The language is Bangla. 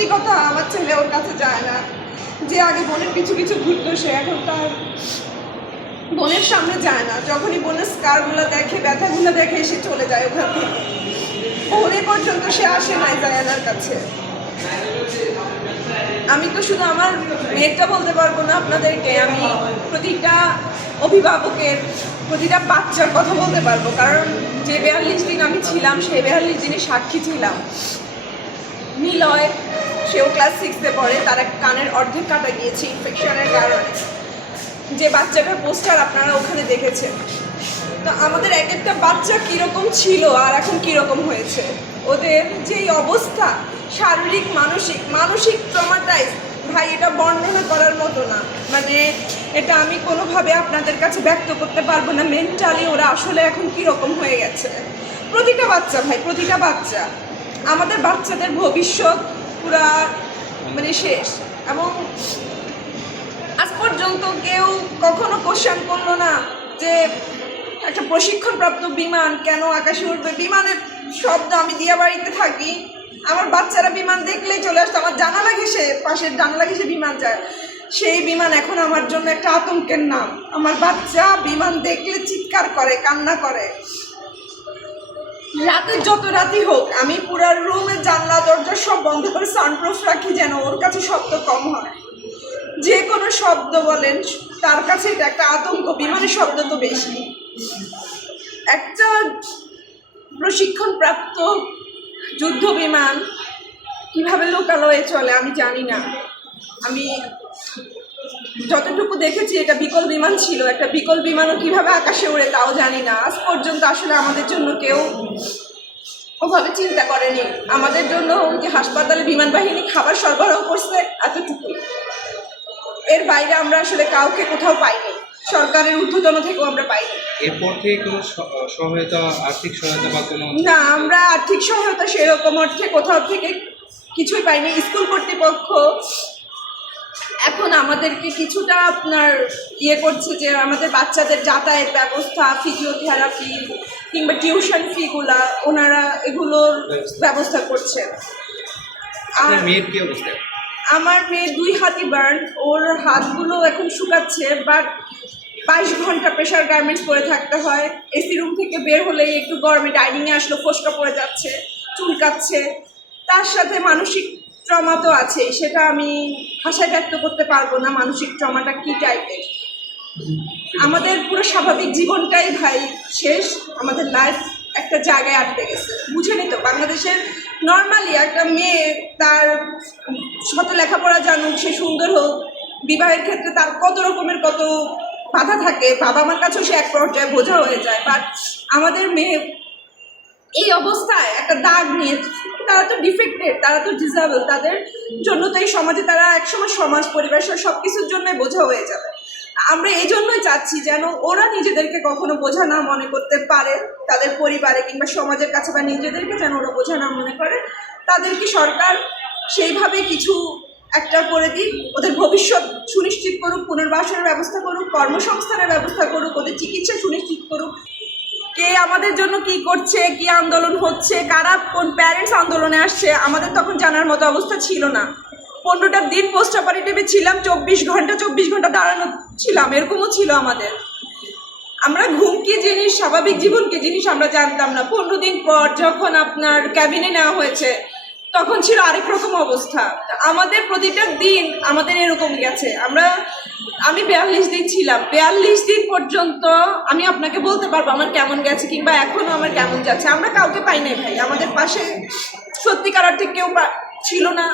সত্যি কথা, আমার ছেলে ওর কাছে যায় না। যে আগে বোনের কিছু কিছু ঘুরতো, সে এখন তার বোনের সামনে যায় না। যখনই বোনের স্কারগুলো দেখে, ব্যথাগুলো দেখে, সে চলে যায় ওখান থেকে। ওরে পর্যন্ত সে আসে নাই জায়ানার কাছে। আমি তো শুধু আমার মেয়েরটা বলতে পারব না, আপনাদেরকে। আমি প্রতিটা অভিভাবকের, প্রতিটা বাচ্চার কথা বলতে পারব। কারণ যে বেয়াল্লিশ দিন আমি ছিলাম, সেই বেয়াল্লিশ দিনে সাক্ষী ছিলাম। নিলয়, সেও ক্লাস সিক্সে পড়ে, তার এক কানের অর্ধেক কাটা গিয়েছে ইনফেকশনের কারণে। যে বাচ্চাটার পোস্টার আপনারা ওখানে দেখেছেন। তো আমাদের এক একটা বাচ্চা কীরকম ছিল আর এখন কীরকম হয়েছে? ওদের যেই অবস্থা, শারীরিক, মানসিক মানসিক ট্রমাটাইজ ভাই, এটা বর্ণনা করার মতো না। মানে এটা আমি কোনোভাবে আপনাদের কাছে ব্যক্ত করতে পারব না। মেন্টালি ওরা আসলে এখন কীরকম হয়ে গেছে? প্রতিটা বাচ্চা, ভাই, প্রতিটা বাচ্চা। আমাদের বাচ্চাদের ভবিষ্যৎ পুরা মানে শেষ। এবং আজ পর্যন্ত কেউ কখনো কোশ্চেন করল না যে একটা প্রশিক্ষণপ্রাপ্ত বিমান কেন আকাশে উঠবে বিমানের শব্দ আমি দিয়া বাড়িতে থাকি। আমার বাচ্চারা বিমান দেখলেই চলে আসতো। আমার জানালা ঘেসে পাশের জানালা ঘেসে বিমান যায়। সেই বিমান এখন আমার জন্য একটা আতঙ্কের নাম। আমার বাচ্চা বিমান দেখলে চিৎকার করে, কান্না করে। রাতে যত রাতি হোক, আমি দরজা সব বন্ধ করে সানপ্রুফ রাখি যেন ওর কাছে শব্দ কম হয়। যে কোনো শব্দ বলেন, তার কাছে এটা একটা আতঙ্ক বিমানের শব্দ তো বেশি। একটা প্রশিক্ষণপ্রাপ্ত যুদ্ধ বিমান কীভাবে লোকালয়ে চলে আমি জানি না। আমি যতটুকু দেখেছি এটা বিকল বিমান ছিল, একটা বিকল বিমানও কীভাবে আকাশে ওড়ে তাও জানি না। আজ পর্যন্ত আসলে আমাদের জন্য কেউ ওভাবে চিন্তা করেনি। আমাদের জন্য যে হাসপাতালে বিমান বাহিনী খাবার সরবরাহ করছে? এতটুকুই এর বাইরে আমরা আসলে কাউকে কোথাও পাইনি। সরকারের ঊর্ধ্বতন থেকেও আমরা পাইনি। এরপর থেকে কোনো সহায়তা আর্থিক সহায়তা বা কোনো না আমরা আর্থিক সহায়তা সেরকম অর্থে কোথাও থেকে কিছুই পাইনি। স্কুল কর্তৃপক্ষ এখন আমাদেরকে কিছুটা আপনার ইয়ে করছে যে আমাদের বাচ্চাদের যাতায়াত ব্যবস্থা ফিজিওথেরাপি কিংবা টিউশন ফিগুলা ওনারা এগুলোর ব্যবস্থা করছে। আর মেয়ের কি অবস্থা? আমার মেয়ে দুই হাতি বার্ন ওর হাতগুলো এখন শুকাচ্ছে বাট বাইশ ঘণ্টা প্রেশার গার্মেন্টস পরে থাকতে হয়। এসি রুম থেকে বের হলেই একটু গরমে ডাইনিংয়ে আসলো ফোসকা পড়ে যাচ্ছে চুলকাচ্ছে। তার সাথে মানসিক ট্রমা তো আছে, সেটা আমি ভাষায় ব্যক্ত করতে পারব না, মানসিক ট্রমাটা কী টাইপের আমাদের পুরো স্বাভাবিক জীবনটাই ভাই শেষ, আমাদের লাইফ একটা জায়গায় আটকে গেছে। বুঝেনি তো বাংলাদেশের নর্মালি একটা মেয়ে তার শত লেখাপড়া জানুক, সে সুন্দর হোক, বিবাহের ক্ষেত্রে তার কত রকমের কত বাধা থাকে বাবা মার কাছেও সে এক পর্যায়ে বোঝা হয়ে যায় বাট আমাদের মেয়ে এই অবস্থায় একটা দাগ নিয়ে, তারা তো ডিফেক্টেড তারা তো ডিজাবল তাদের জন্য তো এই সমাজে তারা একসময় সমাজ, পরিবেশ সব কিছুর জন্যই বোঝা হয়ে যাবে। আমরা এই জন্যই চাচ্ছি যেন ওরা নিজেদেরকে কখনো বোঝা না মনে করতে পারে, তাদের পরিবারে কিংবা সমাজের কাছে বা নিজেদেরকে যেন ওরা বোঝা না মনে করে। তাদেরকে সরকার সেইভাবে কিছু একটা করে দিক, ওদের ভবিষ্যৎ সুনিশ্চিত করুক, পুনর্বাসনের ব্যবস্থা করুক, কর্মসংস্থানের ব্যবস্থা করুক, ওদের চিকিৎসা সুনিশ্চিত করুক। কে আমাদের জন্য কি করছে, কি আন্দোলন হচ্ছে, কারা কোন প্যারেন্টস আন্দোলনে আসছে, আমাদের তখন জানার মতো অবস্থা ছিল না। পনেরোটা দিন পোস্ট অপারেটিভে ছিলাম, চব্বিশ ঘণ্টা চব্বিশ ঘণ্টা দাঁড়ানো ছিলাম, এরকমও ছিল আমাদের। আমরা ঘুম কি জিনিস, স্বাভাবিক জীবন কি জিনিস আমরা জানতাম না। পনেরো দিন পর যখন আপনার ক্যাবিনে নেওয়া হয়েছে তখন ছিল আরেক রকম অবস্থা। আমাদের প্রতিটা দিন আমাদের এরকম গেছে। আমরা, আমি বিয়াল্লিশ দিন ছিলাম। বিয়াল্লিশ দিন পর্যন্ত আমি আপনাকে বলতে পারব আমার কেমন গেছে কিংবা এখনও আমার কেমন যাচ্ছে। আমরা কাউকে পাই নাই ভাই। আমাদের পাশে সত্যিকার অর্থে কেউ ছিল না।